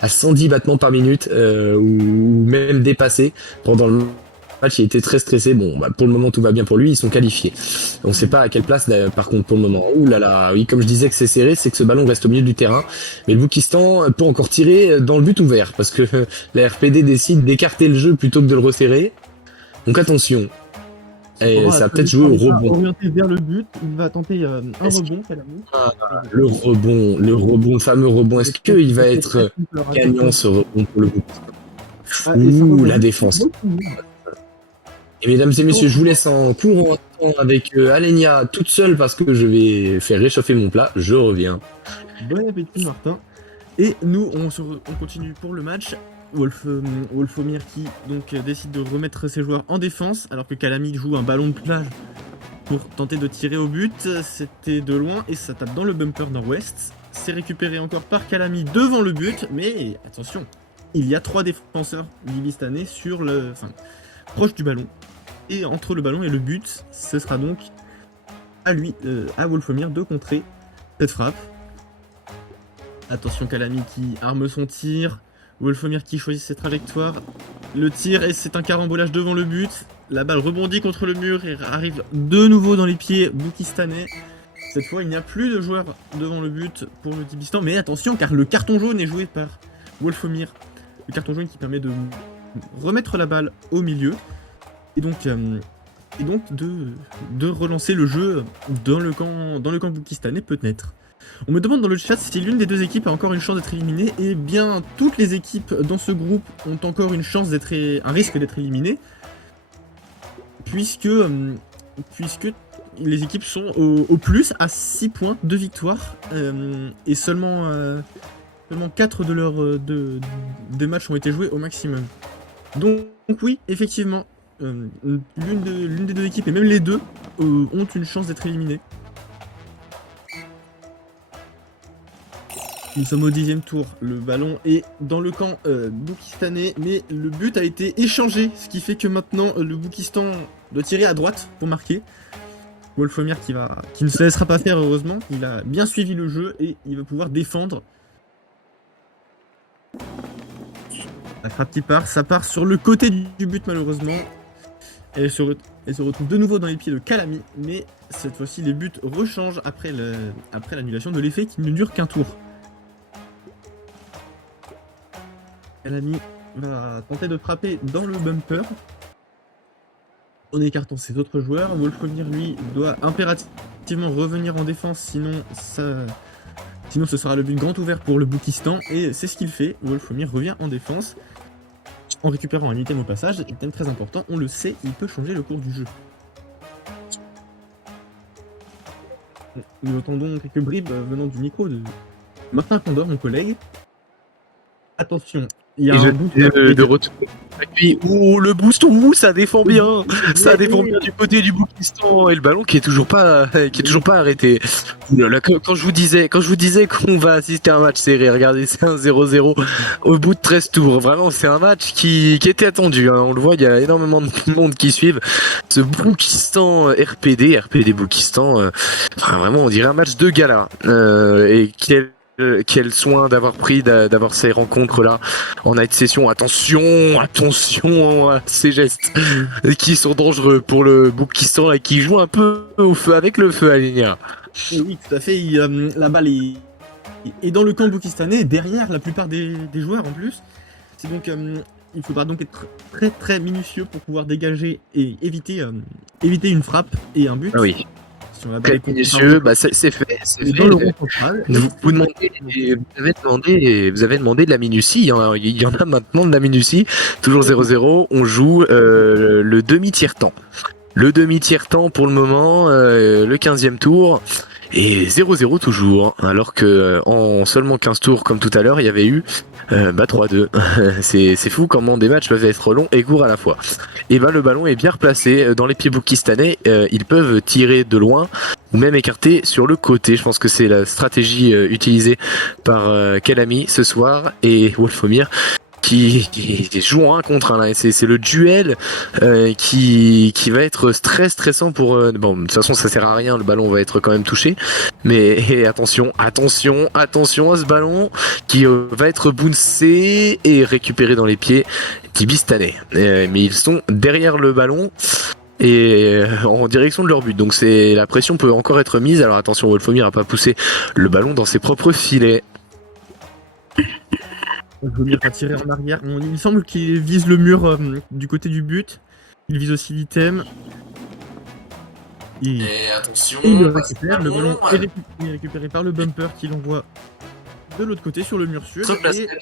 à 110 battements par minute ou même dépassé pendant le match. Il était très stressé. Bon, bah, pour le moment tout va bien pour lui, ils sont qualifiés. On ne sait pas à quelle place par contre pour le moment. Ouh là là, oui, comme je disais que c'est serré, c'est que ce ballon reste au milieu du terrain, mais le Boukistan peut encore tirer dans le but ouvert parce que la RPD décide d'écarter le jeu plutôt que de le resserrer. Donc attention. Et ça va peut-être jouer au rebond. Orienté vers le but, il va tenter un rebond, le rebond, le fameux rebond. Est-ce qu'il va être gagnant ce rebond pour le Boukistan? La défense. Et mesdames et messieurs, je vous laisse en cours avec Alenia toute seule parce que je vais faire réchauffer mon plat. Je reviens. Bon appétit Martin. Et nous, on continue pour le match. Wolfomir qui donc décide de remettre ses joueurs en défense alors que Kalami joue un ballon de plage pour tenter de tirer au but. C'était de loin et ça tape dans le bumper nord-ouest. C'est récupéré encore par Kalami devant le but, mais attention, il y a 3 défenseurs libistanais proche du ballon. Et entre le ballon et le but, ce sera donc à Wolfomir de contrer cette frappe. Attention, Kalami qui arme son tir. Wolfomir qui choisit ses trajectoires. Le tir, et c'est un carambolage devant le but. La balle rebondit contre le mur et arrive de nouveau dans les pieds boukistanais. Cette fois, il n'y a plus de joueurs devant le but pour le Tibistan. Mais attention, car le carton jaune est joué par Wolfomir. Le carton jaune qui permet de remettre la balle au milieu. Et donc de relancer le jeu dans le camp boukistanais peut-être. On me demande dans le chat si l'une des deux équipes a encore une chance d'être éliminée. Eh bien, toutes les équipes dans ce groupe ont encore une chance un risque d'être éliminées. Puisque les équipes sont au plus à 6 points de victoire. Et seulement 4 des matchs ont été joués au maximum. Donc oui, effectivement, l'une des deux équipes, et même les deux, ont une chance d'être éliminées. Nous sommes au 10e tour, le ballon est dans le camp boukistanais, mais le but a été échangé, ce qui fait que maintenant le Boukistan doit tirer à droite pour marquer. Wolfomir qui ne se laissera pas faire heureusement, il a bien suivi le jeu et il va pouvoir défendre. La frappe qui part, ça part sur le côté du but malheureusement. Elle se retrouve de nouveau dans les pieds de Kalami, mais cette fois-ci les buts rechangent après l'annulation de l'effet qui ne dure qu'un tour. Kalami va tenter de frapper dans le bumper en écartant ses autres joueurs. Wolfomir, lui, doit impérativement revenir en défense, sinon ce sera le but grand ouvert pour le Boukistan. Et c'est ce qu'il fait. Wolfomir revient en défense en récupérant un item au passage. Item très important, on le sait, il peut changer le cours du jeu. Nous entendons quelques bribes venant du micro de Martin Condor, mon collègue. Attention, il y a un boost de retour. Et puis, le boost, ça défend bien. Ça défend bien du côté du Boukistan et le ballon qui est toujours pas arrêté. Là, quand je vous disais qu'on va assister à un match serré, regardez, c'est un 0-0 au bout de 13 tours. Vraiment, c'est un match qui était attendu. Hein. On le voit, il y a énormément de monde qui suivent ce Boukistan RPD Boukistan. Vraiment, on dirait un match de gala. Et quel soin d'avoir d'avoir ces rencontres là en night session. Attention à ces gestes qui sont dangereux pour le Boukistan là, qui joue un peu au feu avec le feu à Alenia. Oui, tout à fait. La balle est dans le camp boukistanais, derrière la plupart des joueurs en plus. C'est donc il faudra donc être très très minutieux pour pouvoir dégager et éviter une frappe et un but. Ah oui. Très minutieux, c'est fait. Vous avez demandé de la minutie. Hein. Il y en a maintenant de la minutie. Toujours 0-0. On joue le demi-tiers temps. Le demi-tiers temps pour le moment, le 15e tour. Et 0-0 toujours, alors que en seulement 15 tours comme tout à l'heure, il y avait eu 3-2. c'est fou comment des matchs peuvent être longs et courts à la fois. Et le ballon est bien replacé dans les pieds boukistanais. Ils peuvent tirer de loin ou même écarter sur le côté. Je pense que c'est la stratégie utilisée par Kalami ce soir et Wolfomir qui joue en 1 contre 1 là. C'est le duel qui va être stressant pour bon, de toute façon ça sert à rien, le ballon va être quand même touché, mais attention à ce ballon qui va être bouncé et récupéré dans les pieds d'Ibistanais, mais ils sont derrière le ballon et en direction de leur but, donc la pression peut encore être mise. Alors attention, Wolfomir a pas poussé le ballon dans ses propres filets. Wolfomir va tirer en arrière. Il me semble qu'il vise le mur du côté du but. Il vise aussi l'item. Et attention, il le récupère. Le ballon est récupéré par le bumper qui l'envoie de l'autre côté sur le mur sud.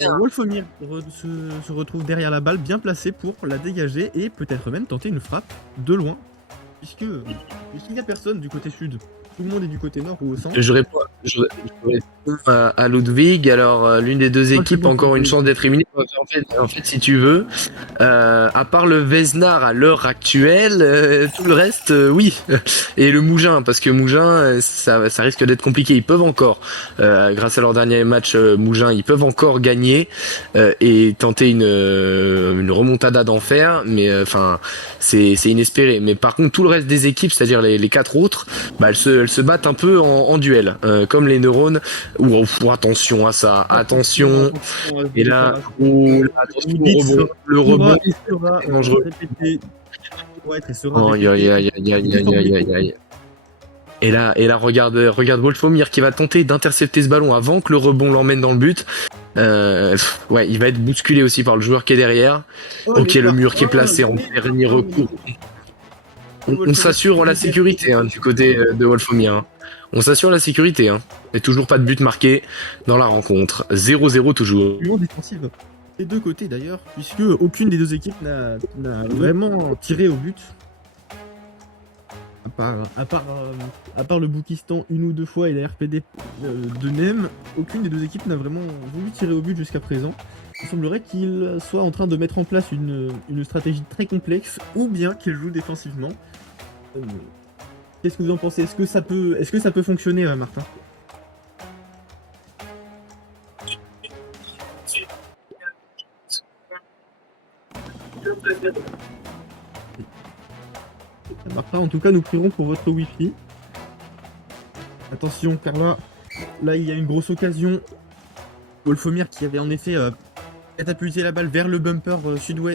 Et Wolfomir se retrouve derrière la balle, bien placé pour la dégager et peut-être même tenter une frappe de loin. Puisqu'il n'y a personne du côté sud. Tout le monde est du côté nord ou au centre. Je réponds à Ludwig. Alors, l'une des deux équipes a encore une chance d'être éliminée. En fait, si tu veux, à part le Vesnar à l'heure actuelle, tout le reste, oui. Et le Mougin, parce que Mougin, ça risque d'être compliqué. Ils peuvent encore, grâce à leur dernier match Mougin, ils peuvent encore gagner et tenter une remontada d'enfer. Mais enfin, c'est inespéré. Mais par contre, tout le reste des équipes, c'est-à-dire les 4 autres, bah, elles se battent un peu en duel, comme les neurones. Attention à ça, attention. Et là, attention le rebond, dangereux. Et là, regarde Wolfomir qui va tenter d'intercepter ce ballon avant que le rebond l'emmène dans le but. Ouais, il va être bousculé aussi par le joueur qui est derrière. Ok, le mur qui est placé en dernier recours. On s'assure la sécurité du côté de Wolfomir. Hein. On s'assure la sécurité. Hein. Et toujours pas de but marqué dans la rencontre. 0-0 toujours. Défensive. Les deux côtés d'ailleurs, puisque aucune des deux équipes n'a vraiment tiré au but. À part le Boukistan une ou deux fois et la RPD de Nem, aucune des deux équipes n'a vraiment voulu tirer au but jusqu'à présent. Il semblerait qu'ils soient en train de mettre en place une stratégie très complexe, ou bien qu'ils jouent défensivement. Qu'est-ce que vous en pensez? Est-ce que ça peut fonctionner, Martin? Martin, en tout cas, nous prierons pour votre Wi-Fi. Attention, car là, il y a une grosse occasion. Wolfomir qui avait en effet catapulté la balle vers le bumper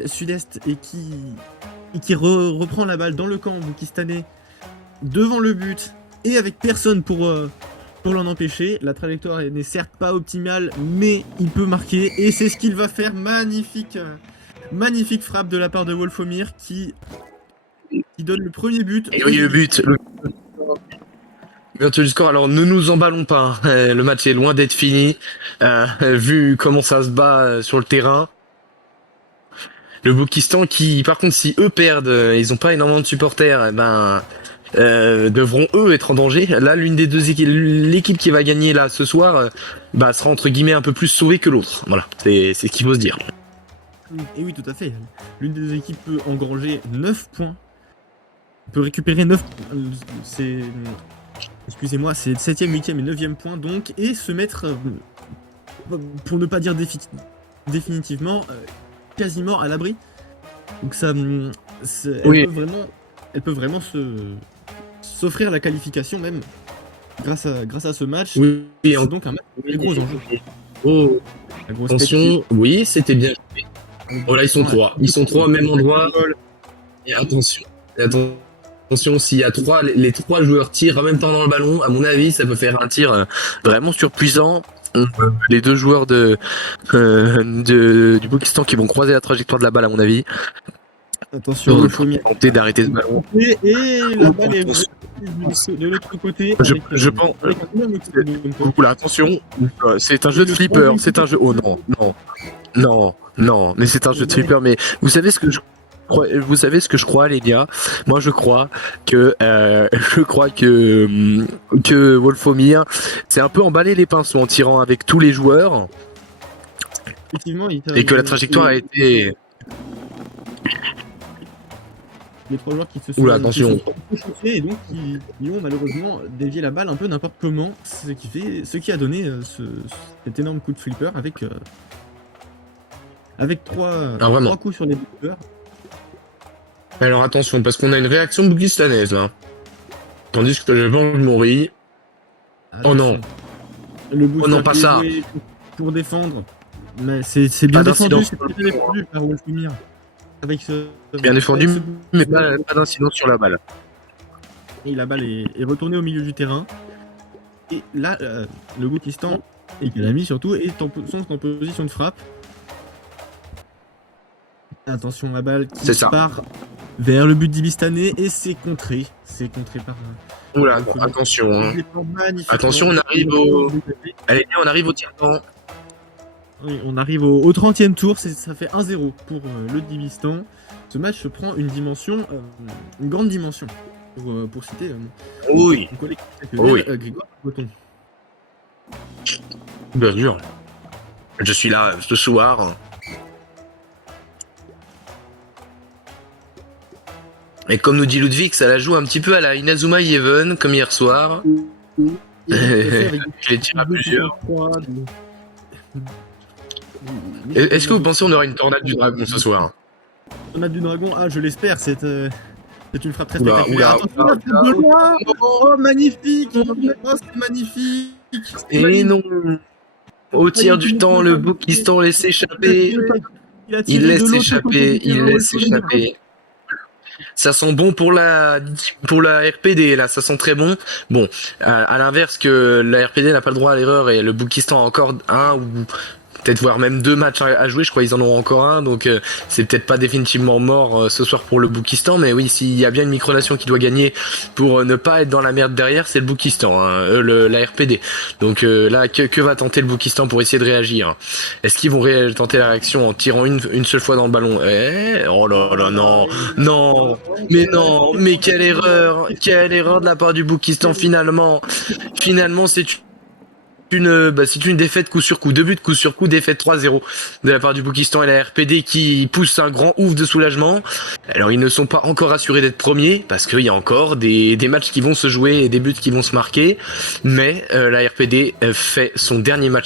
sud-est et qui reprend la balle dans le camp boukistanais devant le but et avec personne pour l'en empêcher. La trajectoire n'est certes pas optimale, mais il peut marquer et c'est ce qu'il va faire. Magnifique frappe de la part de Wolfomir qui donne le premier but. Et oui, le but. Bientôt du score, alors ne nous emballons pas, hein. Le match est loin d'être fini, vu comment ça se bat sur le terrain. Le Boukistan qui, par contre, si eux perdent, ils ont pas énormément de supporters, devront eux être en danger. Là, l'une des deux équipes, l'équipe qui va gagner là ce soir, sera entre guillemets un peu plus sauvée que l'autre. Voilà, c'est ce qu'il faut se dire. Et oui, tout à fait. L'une des deux équipes peut engranger 9 points. Peut récupérer 9 excusez-moi, c'est 7ème, 8ème et 9ème point donc, et se mettre, pour ne pas dire définitivement, quasiment à l'abri. Donc ça, elle peut vraiment s'offrir la qualification même grâce à ce match. Oui, c'est donc un match de gros enjeux. Oh, attention, oui, c'était bien joué. Oh là, ils sont trois au même endroit. Et attention, s'il y a les 3 joueurs tirent en même temps dans le ballon, à mon avis, ça peut faire un tir vraiment surpuissant. Les 2 joueurs du Boukistan qui vont croiser la trajectoire de la balle, à mon avis. Attention, il faut tenter d'arrêter ce ballon. Et la balle est de l'autre côté. Je pense. Là, attention, c'est un jeu de flipper. C'est un jeu. Oh non, mais c'est un jeu de flipper. Mais vous savez ce que je crois, les gars. Moi, je crois que Wolfomir s'est un peu emballé les pinceaux en tirant avec tous les joueurs. Effectivement, et que la trajectoire a été. Les 3 joueurs qui se sont chauffés et donc qui ont malheureusement dévié la balle un peu n'importe comment, ce qui a donné cet énorme coup de flipper avec avec trois vraiment. coups sur les buteurs. Alors attention, parce qu'on a une réaction boukistanaise là. Tandis que je venge Mori. Oh non. Le booster Oh non, pas qui est ça. joué pour défendre. Mais c'est bien Pas défendu, d'incident. c'est bien défendu par Wolfmir. Avec ce. Bien défendu, avec ce mais booster. pas d'incident sur la balle. Et la balle est retournée au milieu du terrain. Et là, le Boukistan, et Kalami surtout, sont en position de frappe. Attention, la balle qui C'est ça. part vers le but d'Ibistané et c'est contré. C'est contré par. Oula, attention. Hein. Magnifiquement. Attention, on arrive au. Allez, bien, on arrive au tiers-temps. Oui, on arrive au 30e tour, ça fait 1-0 pour le Dibistan. Ce match prend une dimension, une grande dimension, pour citer Oui, mon collègue Oui. Grégoire Breton. bien sûr. Je suis là ce soir. Et comme nous dit Ludwig, ça la joue un petit peu à la Inazuma Eleven, comme hier soir. Je les tire à plusieurs. Est-ce que vous pensez qu'on aura une tornade du dragon ce soir? Tornade du dragon, je l'espère, c'est une frappe très Oula, spectaculaire. oula, Attention, oula, de loin. Oh, magnifique. Oh, c'est magnifique. Et non. Au tir du temps, le Boukistan laisse échapper. Il laisse échapper. Ça sent bon pour la RPD, là, ça sent très bon. Bon, à l'inverse que la RPD n'a pas le droit à l'erreur et le Boukistan a encore un ou peut-être voire même 2 matchs à jouer, je crois qu'ils en auront encore un, donc c'est peut-être pas définitivement mort ce soir pour le Boukistan, mais oui, s'il y a bien une micronation qui doit gagner pour ne pas être dans la merde derrière, c'est le Boukistan, hein, la RPD. Donc là, que va tenter le Boukistan pour essayer de réagir? Est-ce qu'ils vont tenter la réaction en tirant une seule fois dans le ballon? Oh là là, non, mais quelle erreur de la part du Boukistan finalement c'est une défaite coup sur coup, 2 buts coup sur coup, défaite 3-0 de la part du Boukistan et la RPD qui pousse un grand ouf de soulagement. Alors ils ne sont pas encore assurés d'être premiers parce qu'il y a encore des matchs qui vont se jouer et des buts qui vont se marquer, mais la RPD fait son dernier match